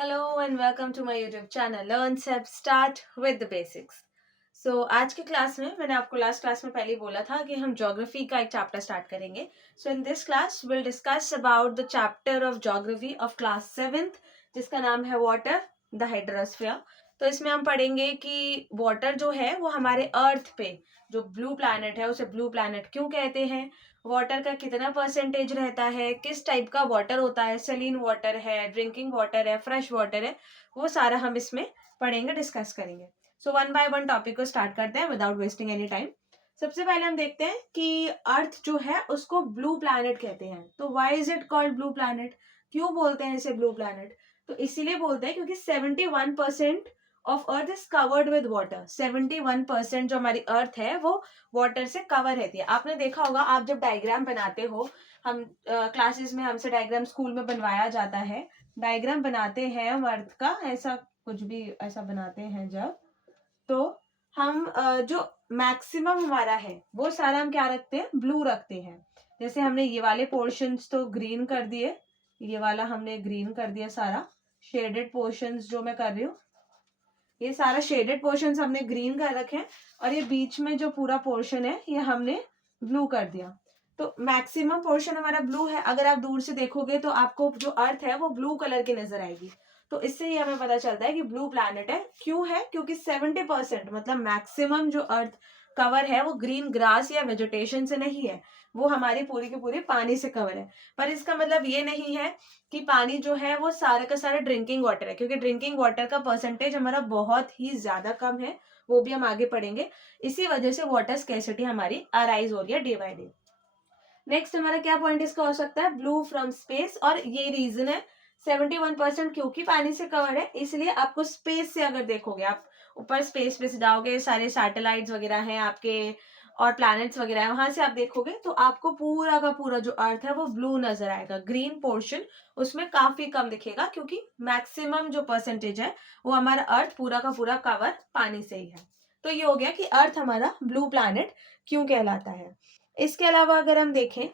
Hello and welcome to my YouTube channel Learn Step Start with the Basics. आज की class में मैंने आपको लास्ट क्लास में पहले ही बोला था कि हम ज्योग्राफी का एक चैप्टर स्टार्ट करेंगे. So in this class will discuss about the chapter of geography of class 7th जिसका नाम है वाटर द हाइड्रोस्फीयर. तो इसमें हम पढ़ेंगे कि वाटर जो है वो हमारे अर्थ पे जो ब्लू प्लैनेट है उसे ब्लू प्लैनेट क्यों कहते हैं, वाटर का कितना परसेंटेज रहता है, किस टाइप का वाटर होता है, सेलिन वाटर है, ड्रिंकिंग वाटर है, फ्रेश वाटर है, वो सारा हम इसमें पढ़ेंगे, डिस्कस करेंगे. So one by one topic को स्टार्ट करते हैं विदाउट वेस्टिंग एनी टाइम. सबसे पहले हम देखते हैं कि अर्थ जो है उसको ब्लू प्लैनेट कहते हैं. तो why is it called blue planet, क्यों बोलते हैं इसे ब्लू प्लैनेट? तो इसीलिए बोलते हैं क्योंकि 71% of earth is covered with water. 71% जो हमारी अर्थ है वो वाटर से कवर रहती है. आपने देखा होगा, आप जब डायग्राम बनाते हो, हम क्लासेस में हमसे डायग्राम स्कूल में बनवाया जाता है, डायग्राम बनाते हैं हम अर्थ का, ऐसा कुछ भी ऐसा बनाते हैं जब, तो हम जो मैक्सिमम हमारा है वो सारा हम क्या रखते हैं, ब्लू रखते हैं. जैसे हमने ये वाले पोर्शंस तो ग्रीन कर दिए, ये वाला हमने ग्रीन कर दिया सारा. शेडेड पोर्शंस जो मैं कर रही हूँ, ये सारा शेडेड पोर्शंस हमने ग्रीन कर रखे हैं, और ये बीच में जो पूरा पोर्शन है ये हमने ब्लू कर दिया. तो मैक्सिमम पोर्शन हमारा ब्लू है. अगर आप दूर से देखोगे तो आपको जो अर्थ है वो ब्लू कलर की नजर आएगी. तो इससे ही हमें पता चलता है कि ब्लू प्लैनेट है. क्यों है? क्योंकि 70% मतलब मैक्सिमम जो अर्थ कवर है वो ग्रीन ग्रास या वेजिटेशन से नहीं है, वो हमारी पूरी की पूरी पानी से कवर है. पर इसका मतलब ये नहीं है कि पानी जो है वो सारा का सारा ड्रिंकिंग वाटर है, क्योंकि ड्रिंकिंग वाटर का परसेंटेज हमारा बहुत ही ज्यादा कम है, वो भी हम आगे पढ़ेंगे. इसी वजह से वाटर स्कैर्सिटी हमारी अराइज हो रही है डे बाय डे. नेक्स्ट हमारा क्या पॉइंट इसका हो सकता है, ब्लू फ्रॉम स्पेस. और ये रीजन है 71% क्योंकि पानी से कवर है, इसलिए आपको स्पेस से अगर देखोगे, आप ऊपर स्पेस पे से जाओगे, सारे सैटेलाइट्स वगैरह हैं आपके और प्लैनेट्स वगैरह है, वहां से आप देखोगे तो आपको पूरा का पूरा जो अर्थ है वो ब्लू नजर आएगा. ग्रीन पोर्शन उसमें काफी कम दिखेगा, क्योंकि मैक्सिमम जो परसेंटेज है वो हमारा अर्थ पूरा का पूरा कवर पानी से ही है. तो ये हो गया कि अर्थ हमारा ब्लू प्लैनेट क्यों कहलाता है. इसके अलावा अगर हम देखें,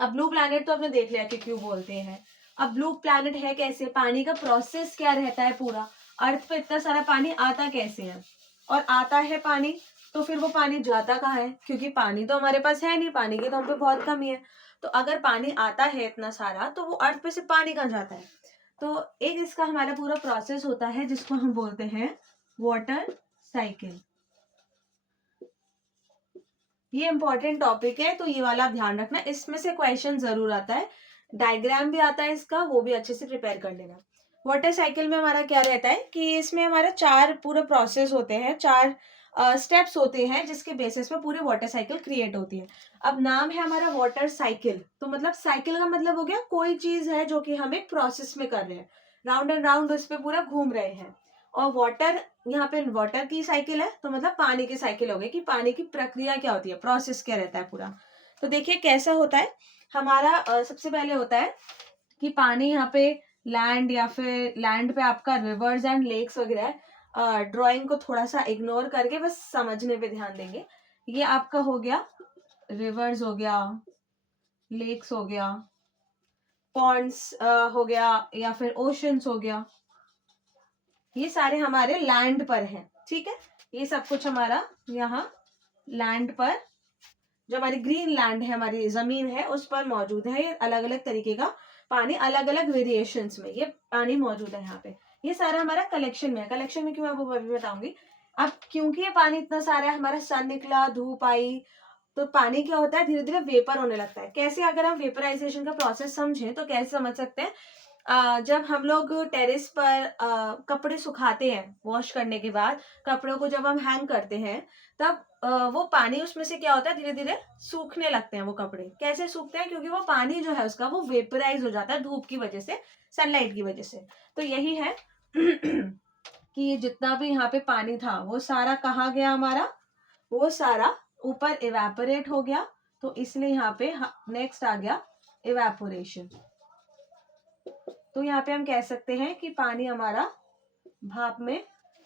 अब ब्लू प्लैनेट तो आपने देख लिया कि क्यों बोलते हैं. अब ब्लू प्लैनेट है कैसे, पानी का प्रोसेस क्या रहता है पूरा, अर्थ पे इतना सारा पानी आता कैसे है, और आता है पानी तो फिर वो पानी जाता कहाँ है, क्योंकि पानी तो हमारे पास है नहीं, पानी की तो हम पे बहुत कमी है. तो अगर पानी आता है इतना सारा तो वो अर्थ पे से पानी कहाँ जाता है. तो एक इसका हमारा पूरा प्रोसेस होता है जिसको हम बोलते हैं वाटर साइकिल. ये इंपॉर्टेंट टॉपिक है, तो ये वाला आप ध्यान रखना, इसमें से क्वेश्चन जरूर आता है, डायग्राम भी आता है इसका, वो भी अच्छे से प्रिपेयर कर लेना. वाटर साइकिल में हमारा क्या रहता है कि इसमें हमारा 4 पूरा प्रोसेस होते हैं, 4 स्टेप्स होते हैं जिसके बेसिस पे पूरी वाटर साइकिल क्रिएट होती है. अब नाम है हमारा वाटर साइकिल, तो मतलब साइकिल का मतलब हो गया कोई चीज है जो कि हम एक प्रोसेस में कर रहे हैं, राउंड एंड राउंड उस पर पूरा घूम रहे हैं. और वाटर, यहाँ पे वाटर की साइकिल है तो मतलब पानी की साइकिल हो गई कि पानी की प्रक्रिया क्या होती है, प्रोसेस क्या रहता है पूरा. तो देखिए कैसा होता है हमारा. सबसे पहले होता है कि पानी यहाँ पे लैंड या फिर लैंड पे आपका रिवर्स एंड लेक्स वगैरह है. ड्राइंग को थोड़ा सा इग्नोर करके बस समझने पे ध्यान देंगे. ये आपका हो गया रिवर्स, हो गया लेक्स, हो गया पॉन्ड्स, हो गया या फिर ओशंस हो गया. ये सारे हमारे लैंड पर हैं, ठीक है. ये सब कुछ हमारा यहाँ लैंड पर, जो हमारी ग्रीन लैंड है, हमारी जमीन है, उस पर मौजूद है. ये अलग अलग तरीके का पानी, अलग अलग वेरिएशंस में ये पानी मौजूद है यहाँ पे. ये सारा हमारा कलेक्शन में है. कलेक्शन में क्यों है वो अभी बताऊंगी. अब क्योंकि ये पानी इतना सारा है, हमारा सन निकला, धूप आई, तो पानी क्या होता है, धीरे धीरे वेपर होने लगता है. कैसे, अगर हम वेपराइजेशन का प्रोसेस समझें तो कैसे समझ सकते हैं. जब हम लोग टेरेस पर कपड़े सुखाते हैं, वॉश करने के बाद कपड़ों को जब हम हैंग करते हैं, तब वो पानी उसमें से क्या होता है, धीरे धीरे सूखने लगते हैं वो कपड़े. कैसे सूखते हैं? क्योंकि वो पानी जो है उसका वो वेपराइज हो जाता है धूप की वजह से, सनलाइट की वजह से. तो यही है कि जितना भी यहाँ पे पानी था वो सारा कहाँ गया हमारा, वो सारा ऊपर इवेपोरेट हो गया. तो इसलिए यहाँ पे नेक्स्ट आ गया इवेपोरेशन. तो यहाँ पे हम कह सकते हैं कि पानी हमारा भाप में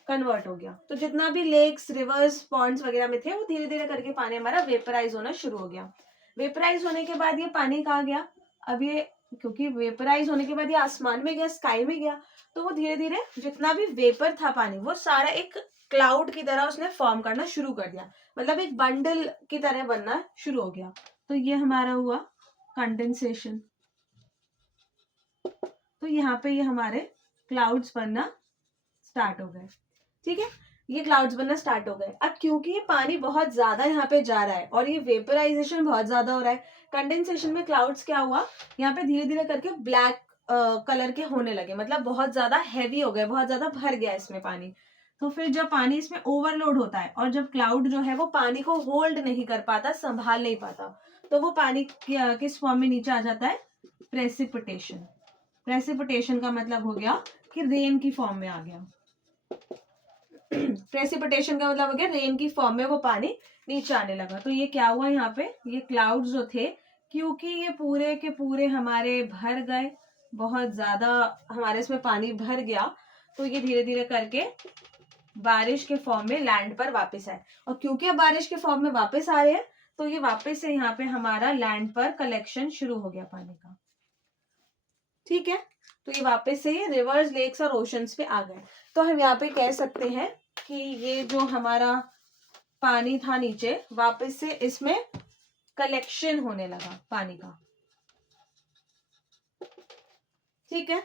कन्वर्ट हो गया. तो जितना भी लेक्स, रिवर्स, पॉन्ड्स वगैरह में थे वो धीरे धीरे करके पानी हमारा वेपराइज होना शुरू हो गया. वेपराइज होने के बाद ये पानी कहाँ गया, अब ये क्योंकि वेपराइज होने के बाद ये आसमान में गया, स्काई में गया, तो वो धीरे धीरे जितना भी वेपर था पानी वो सारा एक क्लाउड की तरह उसने फॉर्म करना शुरू कर दिया, मतलब एक बंडल की तरह बनना शुरू हो गया। तो ये हमारा हुआ कंडेंसेशन। तो यहाँ पे ये हमारे क्लाउड्स बनना स्टार्ट हो गए। ठीक है, ये क्लाउड्स बनना स्टार्ट हो गए। अब क्योंकि ये पानी बहुत ज्यादा यहाँ पे जा रहा है और ये वेपराइजेशन बहुत ज्यादा हो रहा है, कंडेंसेशन में क्लाउड्स क्या हुआ, यहाँ पे धीरे धीरे करके ब्लैक कलर के होने लगे, मतलब बहुत ज्यादा हैवी हो गए, बहुत ज्यादा भर गया इसमें पानी। तो फिर जब पानी इसमें ओवरलोड होता है और जब क्लाउड जो है वो पानी को होल्ड नहीं कर पाता, संभाल नहीं पाता, तो वो पानी किस फॉर्म में नीचे आ जाता है, प्रेसिपिटेशन। प्रेसिपिटेशन का मतलब हो गया कि रेन की फॉर्म में आ गया। प्रेसिपिटेशन का मतलब हो गया रेन की फॉर्म में वो पानी नीचे आने लगा। तो ये क्या हुआ, यहाँ पे ये क्लाउड्स जो थे, क्योंकि ये पूरे के पूरे हमारे भर गए, बहुत ज्यादा हमारे इसमें पानी भर गया, तो ये धीरे धीरे करके बारिश के फॉर्म में लैंड पर वापस आए। और क्योंकि अब बारिश के फॉर्म में वापस आ रहे हैं, तो ये वापस से यहाँ पे हमारा लैंड पर कलेक्शन शुरू हो गया पानी का। ठीक है, तो ये वापस से ये रिवर्स, लेक्स और ओशंस पे आ गए। तो हम यहाँ पे कह सकते हैं कि ये जो हमारा पानी था नीचे, वापस से इसमें कलेक्शन होने लगा पानी का। ठीक है,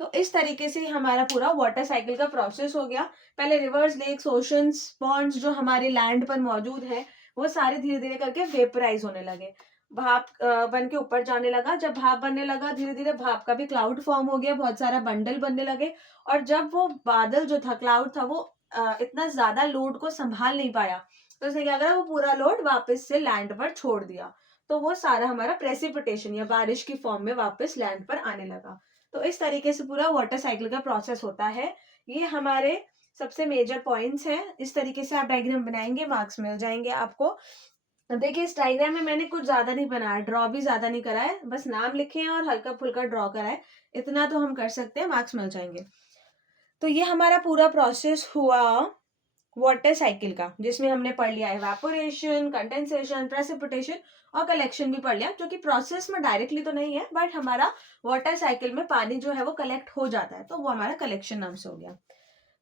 तो इस तरीके से हमारा पूरा वाटर साइकिल का प्रोसेस हो गया। पहले रिवर्स, लेक्स, ओशंस, पॉन्ड्स जो हमारे लैंड पर मौजूद है, वो सारे धीरे धीरे करके वेपराइज होने लगे, भाप बन के ऊपर जाने लगा। जब भाप बनने लगा, धीरे धीरे भाप का भी क्लाउड फॉर्म हो गया, बहुत सारा बंडल बनने लगे। और जब वो बादल जो था, क्लाउड था, वो इतना ज्यादा लोड को संभाल नहीं पाया, तो उसने क्या करा, वो पूरा लोड वापस से लैंड पर छोड़ दिया। तो वो सारा हमारा प्रेसिपिटेशन या बारिश की फॉर्म में वापस लैंड पर आने लगा। तो इस तरीके से पूरा वाटर साइकिल का प्रोसेस होता है। ये हमारे सबसे मेजर पॉइंट्स हैं। इस तरीके से आप डायग्राम बनाएंगे, मार्क्स मिल जाएंगे आपको। देखिए, इस डायग्राम में मैंने कुछ ज्यादा नहीं बनाया, ड्रॉ भी ज्यादा नहीं करा है, बस नाम लिखे हैं और हल्का फुल्का ड्रॉ करा है, इतना तो हम कर सकते हैं, मार्क्स मिल जाएंगे। तो ये हमारा पूरा प्रोसेस हुआ वाटर साइकिल का, जिसमें हमने पढ़ लिया इवेपोरेशन, कंडेंसेशन, प्रेसिपिटेशन और कलेक्शन भी पढ़ लिया, जो कि प्रोसेस में डायरेक्टली तो नहीं है, बट हमारा वाटर साइकिल में पानी जो है वो कलेक्ट हो जाता है, तो वो हमारा कलेक्शन नाम से हो गया।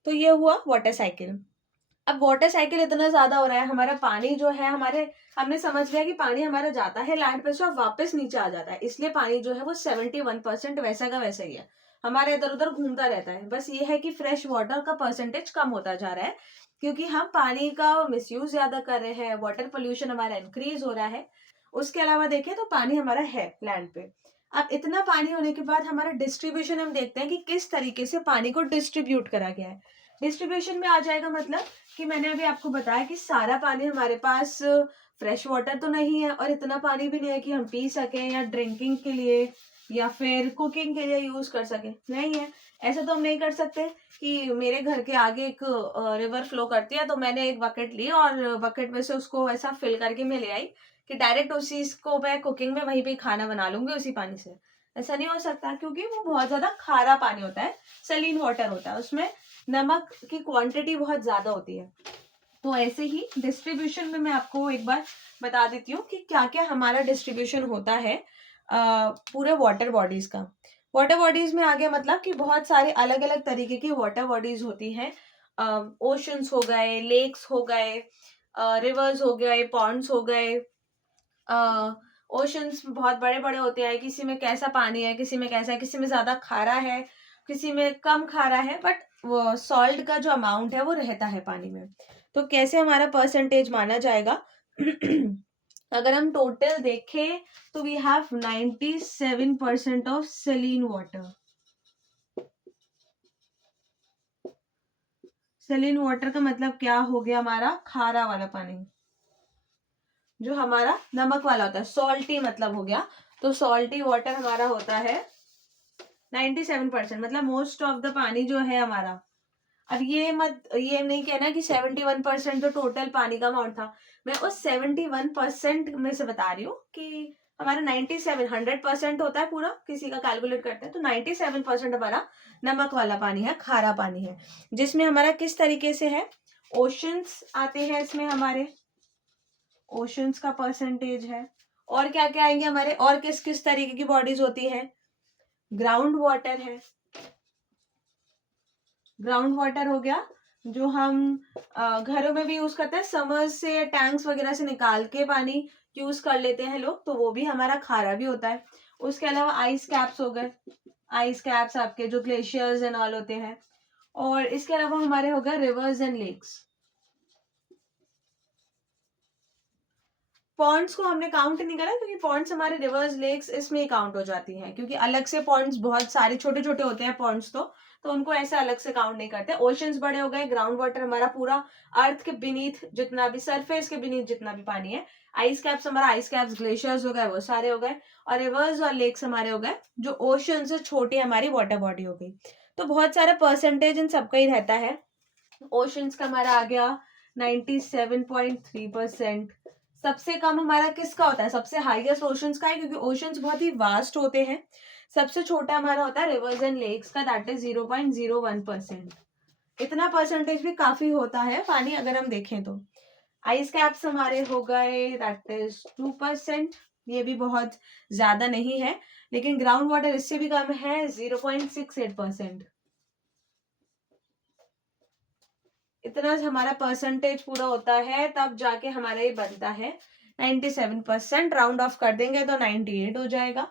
तो ये हुआ वाटर साइकिल। अब वाटर साइकिल इतना ज्यादा हो रहा है, हमारा पानी जो है, हमारे हमने समझ लिया कि पानी हमारा जाता है लैंड पे से और वापस नीचे आ जाता है, इसलिए पानी जो है वो 71% वैसा का वैसा ही है, हमारे इधर उधर घूमता रहता है। बस ये है कि फ्रेश वाटर का परसेंटेज कम होता जा रहा है, क्योंकि हम पानी का मिसयूज ज्यादा कर रहे हैं, वाटर पोल्यूशन हमारा इंक्रीज हो रहा है। उसके अलावा देखें तो पानी हमारा है लैंड पे। अब इतना पानी होने के बाद हमारा डिस्ट्रीब्यूशन हम देखते हैं कि किस तरीके से पानी को डिस्ट्रीब्यूट करा गया है। डिस्ट्रीब्यूशन में आ जाएगा, मतलब कि मैंने अभी आपको बताया कि सारा पानी हमारे पास फ्रेश वाटर तो नहीं है, और इतना पानी भी नहीं है कि हम पी सकें या ड्रिंकिंग के लिए या फिर कुकिंग के लिए यूज कर सके, नहीं है। ऐसा तो हम नहीं कर सकते कि मेरे घर के आगे एक रिवर फ्लो करती है, तो मैंने एक बकेट ली और बकेट में से उसको ऐसा फिल करके मैं ले आई कि डायरेक्ट उसी को मैं कुकिंग में वहीं पे खाना बना लूंगी उसी पानी से। ऐसा नहीं हो सकता, क्योंकि वो बहुत ज्यादा खारा पानी होता है, सलीन वाटर होता है, उसमें नमक की क्वांटिटी बहुत ज्यादा होती है। तो ऐसे ही डिस्ट्रीब्यूशन में मैं आपको एक बार बता देती हूँ कि क्या क्या हमारा डिस्ट्रीब्यूशन होता है पूरे वाटर बॉडीज का। वाटर बॉडीज में आ गया, मतलब कि बहुत सारे अलग अलग तरीके की वाटर बॉडीज होती हैं। ओशंस हो गए, लेक्स हो गए, रिवर्स हो गए, पॉन्ड्स हो गए। ओशंस बहुत बड़े बड़े होते हैं, किसी में कैसा पानी है, किसी में कैसा है, किसी में ज्यादा खारा है, किसी में कम खारा है, बट वो सॉल्ट का जो अमाउंट है वो रहता है पानी में। तो कैसे हमारा परसेंटेज माना जाएगा अगर हम टोटल देखें तो we have 97% of saline water. Saline water का मतलब क्या हो गया, हमारा खारा वाला पानी, जो हमारा नमक वाला होता है, सॉल्टी मतलब हो गया। तो सॉल्टी वाटर हमारा होता है 97%, मतलब मोस्ट ऑफ द पानी जो है हमारा। अब ये नहीं कहना कि 71% तो टोटल पानी का अमाउंट था, मैं उस 71% में से बता रही हूँ कि हमारा 97, 100% होता है पूरा, किसी का कैलकुलेट करते हैं, तो 97% हमारा नमक वाला पानी है, खारा पानी है, जिसमें हमारा किस तरीके से है, ओशंस आते हैं इसमें, हमारे ओशंस का परसेंटेज है। और क्या क्या आएंगे हमारे, और किस किस तरीके की बॉडीज होती है, ग्राउंड वाटर है, ग्राउंड वाटर हो गया जो हम घरों में भी यूज करते हैं, समर से टैंक्स वगैरह से निकाल के पानी यूज कर लेते हैं लोग, तो वो भी हमारा खारा भी होता है। उसके अलावा आइस कैप्स हो गए, आइस कैप्स आपके जो ग्लेशियर्स एंड ऑल होते हैं। और इसके अलावा हमारे हो गए रिवर्स एंड लेक्स। पॉन्ड्स को हमने काउंट नहीं करा क्योंकि पॉन्ड्स हमारे रिवर्स लेक्स इसमें ही काउंट हो जाती हैं, क्योंकि अलग से पॉन्ड्स बहुत सारे छोटे छोटे होते हैं पॉन्ड्स, तो उनको ऐसे अलग से काउंट नहीं करते। ओशंस बड़े हो गए, ग्राउंड वाटर हमारा पूरा अर्थ के बीनीथ जितना भी, सरफेस के बीनीथ जितना भी पानी है। आइस कैप्स हमारा, आइस कैप्स ग्लेशियर्स हो गए, वो सारे हो गए। और रिवर्स और लेक्स हमारे हो गए जो ओशन से छोटी हमारी वाटर बॉडी हो गई। तो बहुत सारा परसेंटेज इन सबका ही रहता है। ओशंस का हमारा आ गया 97.3%। सबसे कम हमारा किसका होता है? सबसे हाईएस्ट ओशंस का है, क्योंकि ओशंस बहुत ही वास्ट होते हैं। सबसे छोटा हमारा होता है रिवर्स एंड लेक्स का, दैट इज 0.01%। इतना परसेंटेज भी काफी होता है पानी अगर हम देखें तो। आइस कैप्स हमारे हो गए दैट इज 2%, ये भी बहुत ज्यादा नहीं है। लेकिन ग्राउंड वाटर इससे भी कम है, 0.68%। इतना हमारा परसेंटेज पूरा होता है, तब जाके हमारा ये बनता है 97%। राउंड ऑफ कर देंगे तो 98 हो जाएगा।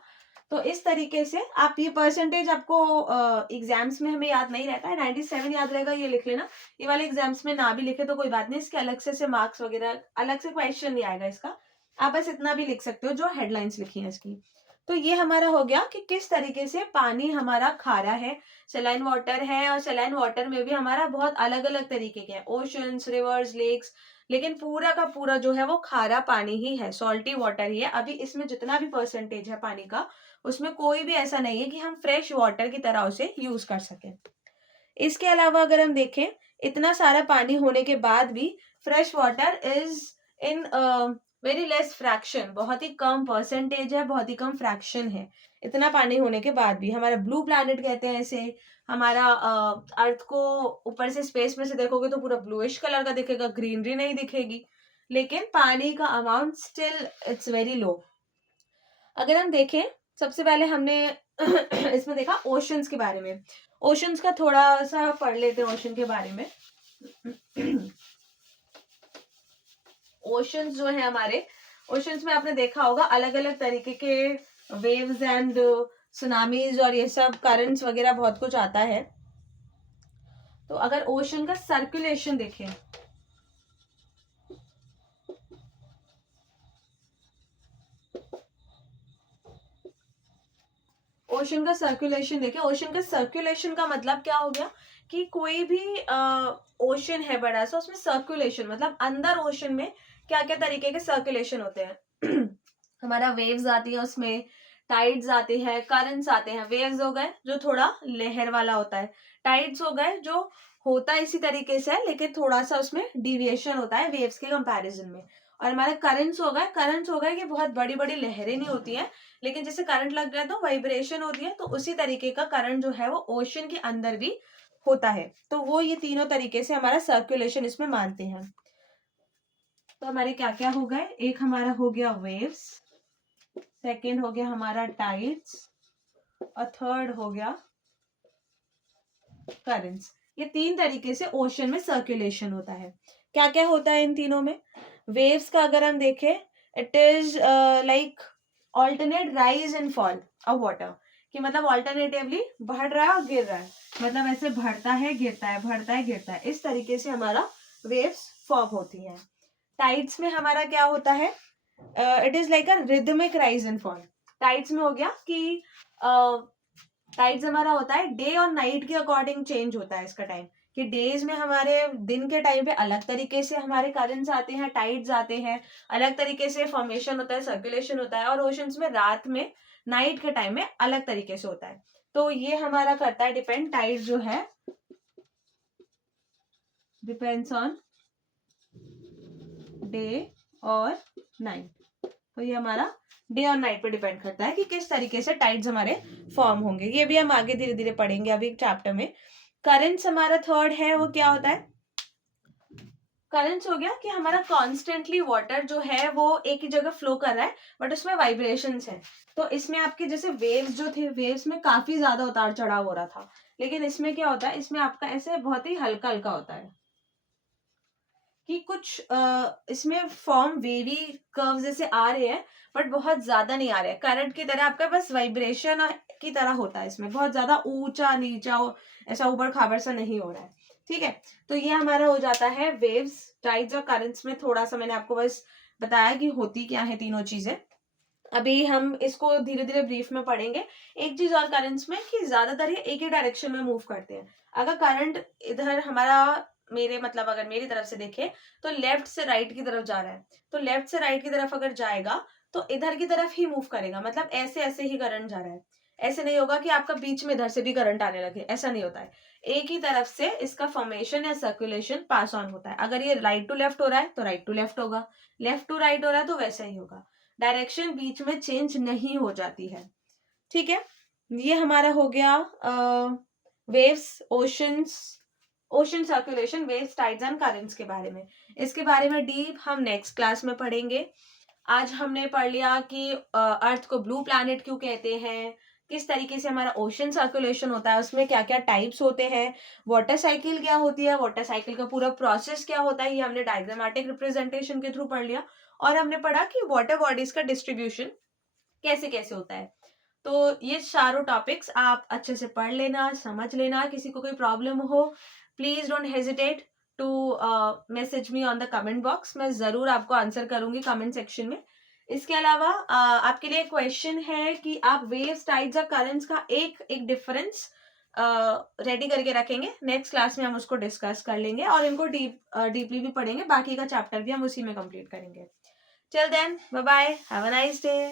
तो इस तरीके से आप ये परसेंटेज, आपको एग्जाम्स में हमें याद नहीं रहता है, 97 याद रहेगा, ये लिख लेना। ये वाले एग्जाम्स में ना भी लिखे तो कोई बात नहीं, इसके अलग से मार्क्स वगैरह अलग से क्वेश्चन नहीं आएगा इसका, आप बस इतना भी लिख सकते हो जो हेडलाइंस लिखी है इसकी। तो ये हमारा हो गया कि किस तरीके से पानी हमारा खारा है, सेलाइन वाटर है, और सेलाइन वाटर में भी हमारा बहुत अलग अलग तरीके के हैं, ओशंस, रिवर्स, लेक्स, लेकिन पूरा का पूरा जो है वो खारा पानी ही है, सॉल्टी वाटर ही है। अभी इसमें जितना भी परसेंटेज है पानी का, उसमें कोई भी ऐसा नहीं है कि हम फ्रेश वाटर की तरह उसे यूज कर सकें। इसके अलावा अगर हम देखें, इतना सारा पानी होने के बाद भी fresh water is in very less fraction, बहुत ही कम परसेंटेज है, बहुत ही कम फ्रैक्शन है। इतना पानी होने के बाद भी हमारा ब्लू प्लैनेट कहते हैं इसे। हमारा अर्थ को ऊपर से स्पेस में से देखोगे तो पूरा ब्लूइश कलर का दिखेगा, ग्रीनरी नहीं दिखेगी, लेकिन पानी का amount still it's very low. अगर हम देखें, सबसे पहले हमने इसमें देखा ओशंस के बारे में। ओशंस का थोड़ा सा पढ़ लेते हैं ओशन के बारे में। ओशंस जो है हमारे, ओशंस में आपने देखा होगा अलग अलग तरीके के वेव्स एंड सुनामीज और ये सब करंट्स वगैरह बहुत कुछ आता है। तो अगर ओशन का सर्कुलेशन देखें, ओशन का सर्कुलेशन देखें, ओशन का सर्कुलेशन का मतलब क्या हो गया कि कोई भी ओशन है बड़ा सा, उसमें सर्कुलेशन मतलब अंदर ओशन में क्या क्या तरीके के सर्कुलेशन होते हैं। हमारा वेव्स आती है उसमें, टाइड्स आते हैं, करंट्स आते हैं। वेव्स हो गए जो थोड़ा लहर वाला होता है, टाइड्स हो गए जो होता है इसी तरीके से लेकिन थोड़ा सा उसमें डिविएशन होता है वेव्स के कंपैरिजन में। और हमारे करंट्स हो गए, करंट्स हो गए कि बहुत बड़ी बड़ी लहरें नहीं होती हैं, लेकिन जैसे करंट लग गया तो वाइब्रेशन होती है, तो उसी तरीके का करंट जो है वो ओशन के अंदर भी होता है। तो वो ये तीनों तरीके से हमारा सर्कुलेशन इसमें मानते हैं। तो हमारे क्या क्या हो गए, एक हमारा हो गया वेव्स, सेकेंड हो गया हमारा टाइड्स, और थर्ड हो गया करंट्स। ये तीन तरीके से ओशन में सर्कुलेशन होता है। क्या क्या होता है इन तीनों में? वेव्स का अगर हम देखें, it is like alternate rise and fall of water, कि मतलब ऑल्टरनेटिवली बढ़ रहा है और गिर रहा है, मतलब ऐसे बढ़ता है गिरता है, बढ़ता है गिरता है, इस तरीके से हमारा वेव्स फॉर्म होती है। टाइड्स में हमारा क्या होता है, it is like a rhythmic rise and fall. Tides में हो गया कि टाइड्स हमारा होता है डे और नाइट के अकॉर्डिंग चेंज होता है इसका टाइम, कि डेज में हमारे दिन के टाइम पे अलग तरीके से हमारे करंट्स आते हैं, टाइड्स आते हैं, अलग तरीके से फॉर्मेशन होता है, सर्कुलेशन होता है, और ओशंस में रात में नाइट के टाइम में अलग तरीके से होता है। तो ये हमारा करता है डिपेंड, टाइड जो है डिपेंड्स ऑन डे और नाइट। तो ये हमारा डे और नाइट पे डिपेंड करता है कि किस तरीके से टाइड्स हमारे फॉर्म होंगे। ये भी हम आगे धीरे धीरे पढ़ेंगे अभी चैप्टर में। करंट्स हमारा थर्ड है, वो क्या होता है? करंट्स हो गया कि हमारा कॉन्स्टेंटली वाटर जो है वो एक ही जगह फ्लो कर रहा है, बट उसमें वाइब्रेशंस है। तो इसमें आपके जैसे वेव्स जो थे, वेव्स में काफी ज्यादा उतार चढ़ाव हो रहा था, लेकिन इसमें क्या होता है, इसमें आपका ऐसे बहुत ही हल्का हल्का होता है कि कुछ इसमें फॉर्म वेवी कर्व जैसे आ रहे हैं, बट बहुत ज्यादा नहीं आ रहे हैं। करंट की तरह आपका बस वाइब्रेशन की तरह होता है, इसमें बहुत ज्यादा ऊंचा नीचा ऐसा उबड़ खाबड़ सा नहीं हो रहा है। ठीक है, तो ये हमारा हो जाता है वेव्स, टाइड्स और करंट्स में थोड़ा सा मैंने आपको बस बताया कि होती क्या है तीनों चीजें। अभी हम इसको धीरे धीरे ब्रीफ में पढ़ेंगे। एक चीज और करंट्स में कि ज्यादातर ये एक ही डायरेक्शन में मूव करते हैं। अगर करंट इधर हमारा, मेरे मतलब अगर मेरी तरफ से देखे तो लेफ्ट से राइट की तरफ जा रहा है, तो लेफ्ट से राइट की तरफ अगर जाएगा तो इधर की तरफ ही मूव करेगा, मतलब ऐसे ऐसे ही करंट जा रहा है। ऐसे नहीं होगा कि आपका बीच में इधर से भी करंट आने लगे, ऐसा नहीं होता है। एक ही तरफ से इसका फॉर्मेशन या सर्कुलेशन पास ऑन होता है। अगर ये राइट टू लेफ्ट हो रहा है तो राइट टू लेफ्ट होगा, लेफ्ट टू राइट हो रहा है तो वैसा ही होगा, डायरेक्शन बीच में चेंज नहीं हो जाती है। ठीक है, ये हमारा हो गया waves, oceans, ocean circulation, waves, tides and currents के बारे में। इसके बारे में डीप हम नेक्स्ट क्लास में पढ़ेंगे। आज हमने पढ़ लिया कि अर्थ को ब्लू प्लैनेट क्यों कहते हैं, किस तरीके से हमारा ओशन सर्कुलेशन होता है, उसमें क्या क्या टाइप्स होते हैं, वाटर साइकिल क्या होती है, वाटर साइकिल का पूरा प्रोसेस क्या होता है, ये हमने डायग्रामेटिक रिप्रेजेंटेशन के थ्रू पढ़ लिया। और हमने पढ़ा कि वाटर बॉडीज का डिस्ट्रीब्यूशन कैसे कैसे होता है। तो ये चारों टॉपिक्स आप अच्छे से पढ़ लेना, समझ लेना। किसी को कोई प्रॉब्लम हो please don't hesitate to message me on the comment box, मैं जरूर आपको आंसर करूंगी कमेंट सेक्शन में। इसके अलावा आपके लिए क्वेश्चन है कि आप वेव्स, टाइड्स और करंट्स का एक एक डिफरेंस रेडी करके रखेंगे। नेक्स्ट क्लास में हम उसको डिस्कस कर लेंगे और इनको डीपली भी पढ़ेंगे, बाकी का चैप्टर भी हम उसी में कंप्लीट करेंगे। Till then, bye bye, have a nice day.